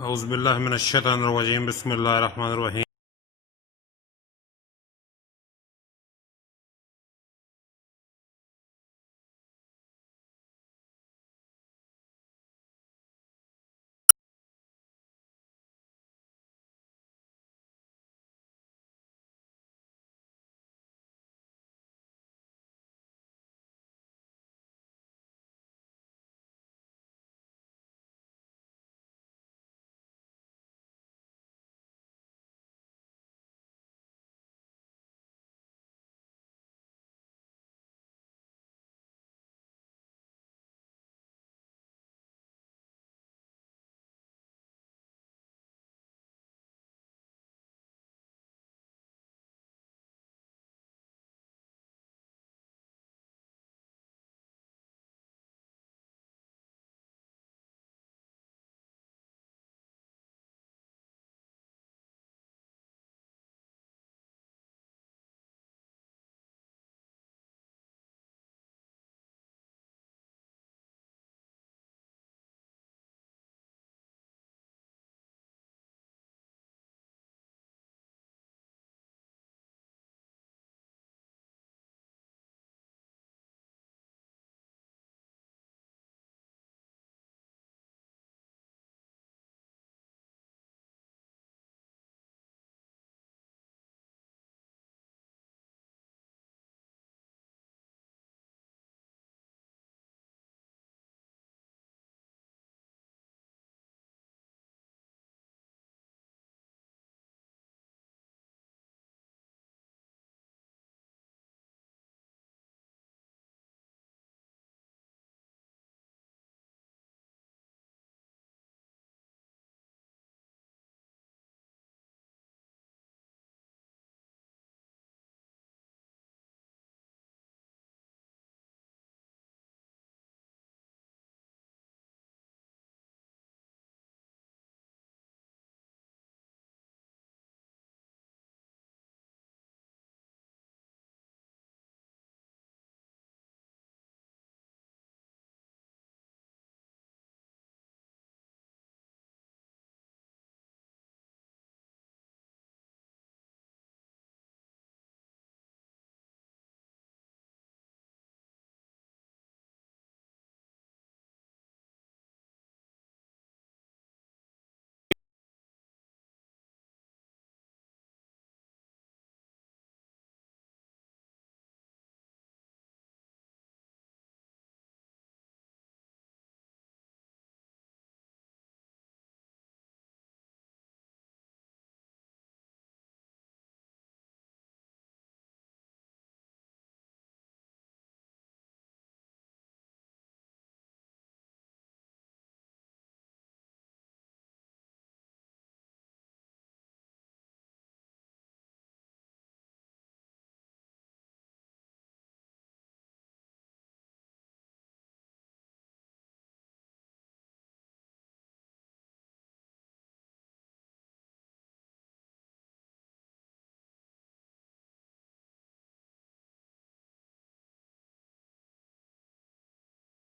اعوذ باللہ من الشیطان الرجیم بسم اللہ الرحمن الرحیم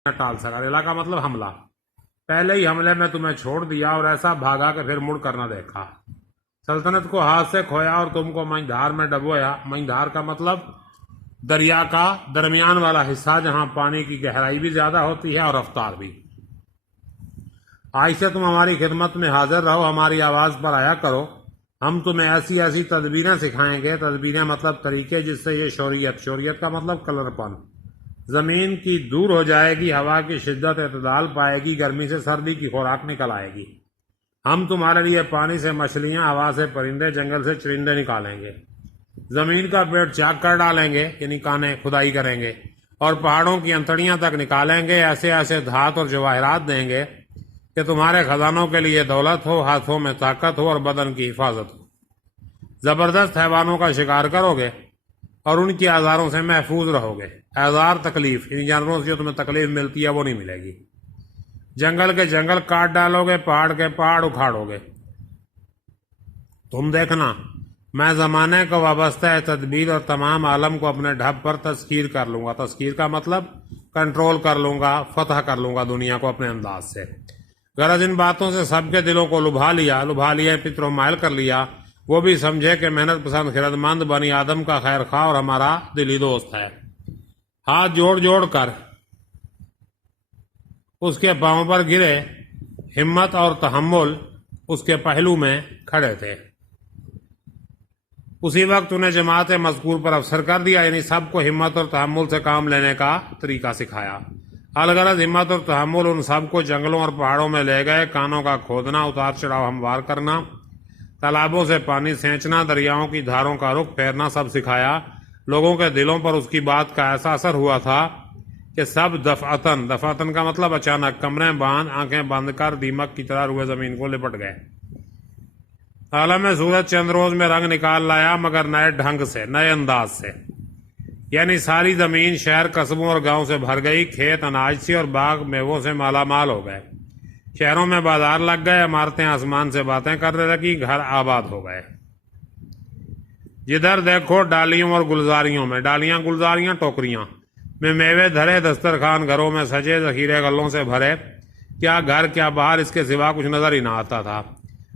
ٹال سکا۔ ریلا کا مطلب حملہ۔ پہلے ہی حملے میں تمہیں چھوڑ دیا اور ایسا بھاگا کہ پھر مڑ کر نہ دیکھا۔ سلطنت کو ہاتھ سے کھویا اور تم کو منجھدار میں ڈبویا۔ منجھدار کا مطلب دریا کا درمیان والا حصہ جہاں پانی کی گہرائی بھی زیادہ ہوتی ہے اور رفتار بھی۔ آج سے تم ہماری خدمت میں حاضر رہو، ہماری آواز پر آیا کرو، ہم تمہیں ایسی ایسی تدبیریں سکھائیں گے۔ تدبیریں مطلب طریقے جس سے یہ شوریت کا مطلب کلر پن زمین کی دور ہو جائے گی، ہوا کی شدت اعتدال پائے گی، گرمی سے سردی کی خوراک نکل آئے گی۔ ہم تمہارے لیے پانی سے مچھلیاں، ہوا سے پرندے، جنگل سے چرندے نکالیں گے، زمین کا پیٹ چاک کر ڈالیں گے، یعنی کانے کھدائی کریں گے، اور پہاڑوں کی انتڑیاں تک نکالیں گے۔ ایسے ایسے دھات اور جواہرات دیں گے کہ تمہارے خزانوں کے لیے دولت ہو، ہاتھوں میں طاقت ہو اور بدن کی حفاظت ہو۔ زبردست حیوانوں کا شکار کرو گے اور ان کی آزاروں سے محفوظ رہو گے۔ آزار تکلیف، ان جانوروں سے جو تمہیں تکلیف ملتی ہے وہ نہیں ملے گی۔ جنگل کے جنگل کاٹ ڈالو گے، پہاڑ کے پہاڑ اکھاڑو گے۔ تم دیکھنا، میں زمانے کو وابستہ تدبیر اور تمام عالم کو اپنے ڈھب پر تسخیر کر لوں گا۔ تسخیر کا مطلب کنٹرول کر لوں گا، فتح کر لوں گا دنیا کو اپنے انداز سے۔ غرض ان باتوں سے سب کے دلوں کو لبھا لیا پتر و مائل کر لیا، وہ بھی سمجھے کہ محنت پسند خرد مند بنی آدم کا خیر خواہ اور ہمارا دلی دوست ہے۔ ہاتھ جوڑ کر اس کے پاؤں پر گرے، ہمت اور تحمل اس کے پہلو میں کھڑے تھے۔ اسی وقت انہیں جماعت مذکور پر افسر کر دیا، یعنی سب کو ہمت اور تحمل سے کام لینے کا طریقہ سکھایا۔ الغرض ہمت اور تحمل ان سب کو جنگلوں اور پہاڑوں میں لے گئے، کانوں کا کھودنا، اتار چڑھاؤ ہموار کرنا، تالابوں سے پانی سینچنا، دریاؤں کی دھاروں کا رخ پھیرنا سب سکھایا۔ لوگوں کے دلوں پر اس کی بات کا ایسا اثر ہوا تھا کہ سب دفعتن کا مطلب اچانک کمریں باندھ آنکھیں بند کر دیمک کی طرح روئے زمین کو لپٹ گئے۔ عالم سورج چند روز میں رنگ نکال لایا، مگر نئے ڈھنگ سے، نئے انداز سے، یعنی ساری زمین شہر قصبوں اور گاؤں سے بھر گئی، کھیت اناج سے اور باغ میووں سے مالا مال ہو گئے، شہروں میں بازار لگ گئے، عمارتیں آسمان سے باتیں کرنے لگی، گھر آباد ہو گئے۔ جدھر دیکھو ڈالیوں اور گلزاریوں میں، ڈالیاں گلزاریاں ٹوکریاں میں میوے دھرے، دسترخوان گھروں میں سجے، ذخیرے غلوں سے بھرے، کیا گھر کیا باہر اس کے سوا کچھ نظر ہی نہ آتا تھا۔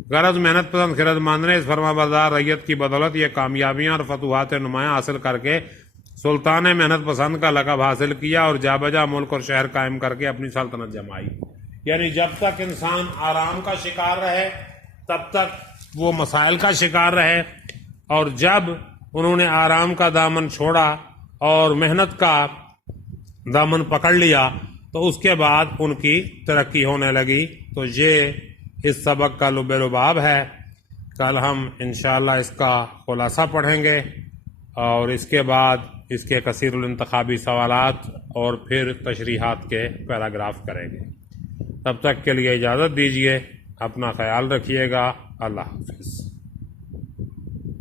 غرض محنت پسند خرد مند نے اس فرما بردار ریت کی بدولت یہ کامیابیاں اور فتوحات نمایاں حاصل کر کے سلطان محنت پسند کا لقب حاصل کیا اور جا بجا ملک اور شہر قائم کر کے اپنی سلطنت جمائی۔ یعنی جب تک انسان آرام کا شکار رہے تب تک وہ مسائل کا شکار رہے، اور جب انہوں نے آرام کا دامن چھوڑا اور محنت کا دامن پکڑ لیا تو اس کے بعد ان کی ترقی ہونے لگی۔ تو یہ اس سبق کا لب لباب ہے۔ کل ہم انشاءاللہ اس کا خلاصہ پڑھیں گے اور اس کے بعد اس کے کثیر الانتخابی سوالات اور پھر تشریحات کے پیراگراف کریں گے۔ تب تک کے لیے اجازت دیجیے، اپنا خیال رکھیے گا، اللہ حافظ۔